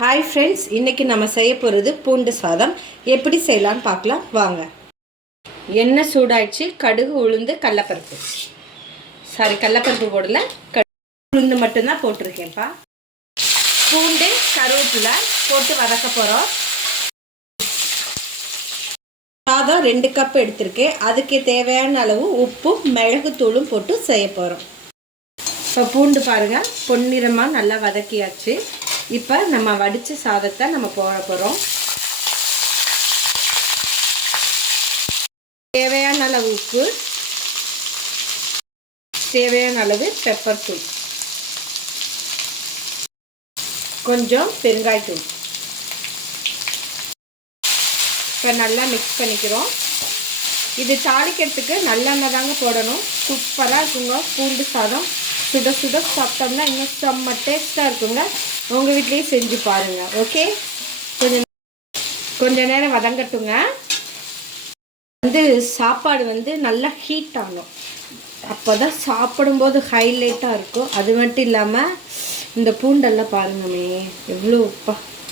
Hi friends, இன்றைக்கி நம்ம செய்ய போகிறது பூண்டு சாதம். எப்படி செய்யலான்னு பார்க்கலாம் வாங்க. எண்ணெய் சூடாயிடுச்சு. கடுகு, உளுந்து, கடலப்பருப்பு போடல, உளுந்து மட்டும்தான் போட்டிருக்கேன்ப்பா. பூண்டு, கருவேப்பிலை போட்டு வதக்க போகிறோம். சாதம் 2 கப் எடுத்திருக்கேன். அதுக்கு தேவையான அளவு உப்பும் மிளகுத்தூளும் போட்டு செய்ய போகிறோம். இப்போ பூண்டு பாருங்கள், பொன்னிறமாக நல்லா வதக்கியாச்சு. இப்போ நம்ம வடித்த சாதத்தை நம்ம போட போகிறோம். தேவையான அளவு உப்பு, தேவையான அளவு பெப்பர் தூள், கொஞ்சம் பெருங்காயத்தூள். இப்போ நல்லா மிக்ஸ் பண்ணிக்கிறோம். இது தாளிக்கிறதுக்கு நல்லெண்ணெய் தாங்க போடணும். சூப்பராக இருக்குங்க பூண்டு சாதம். சுட சுட சாப்பிட்டோம்னா இன்னும் செம்ம டேஸ்ட்டாக இருக்குங்க. உங்கள் வீட்லேயே செஞ்சு பாருங்கள். ஓகே, கொஞ்ச நேரம் வதங்கட்டுங்க. சாப்பாடு நல்லா ஹீட் ஆகணும். அப்போ தான் சாப்பிடும்போது ஹைலைட்டாக இருக்கும். அது மட்டும் இல்லாமல் இந்த பூண்டெல்லாம் பாருங்கமே, எவ்வளோ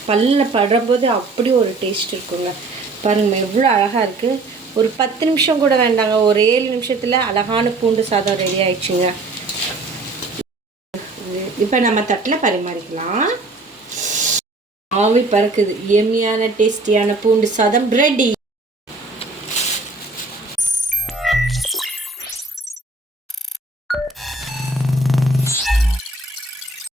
பல்லில் படும்போது அப்படி ஒரு டேஸ்ட் இருக்குங்க. பாருங்கம்மா, எவ்வளோ அழகாக இருக்குது. ஒரு 10 நிமிஷம் கூட வேண்டாங்க, ஒரு 7 நிமிஷத்தில் அழகான பூண்டு சாதம் ரெடி ஆயிடுச்சுங்க. இப்போ நம்ம தட்டில் பரிமாறிக்கலாம். ஆவி பறக்குது. எம்மியான டேஸ்டியான பூண்டு சாதம் ரெடி.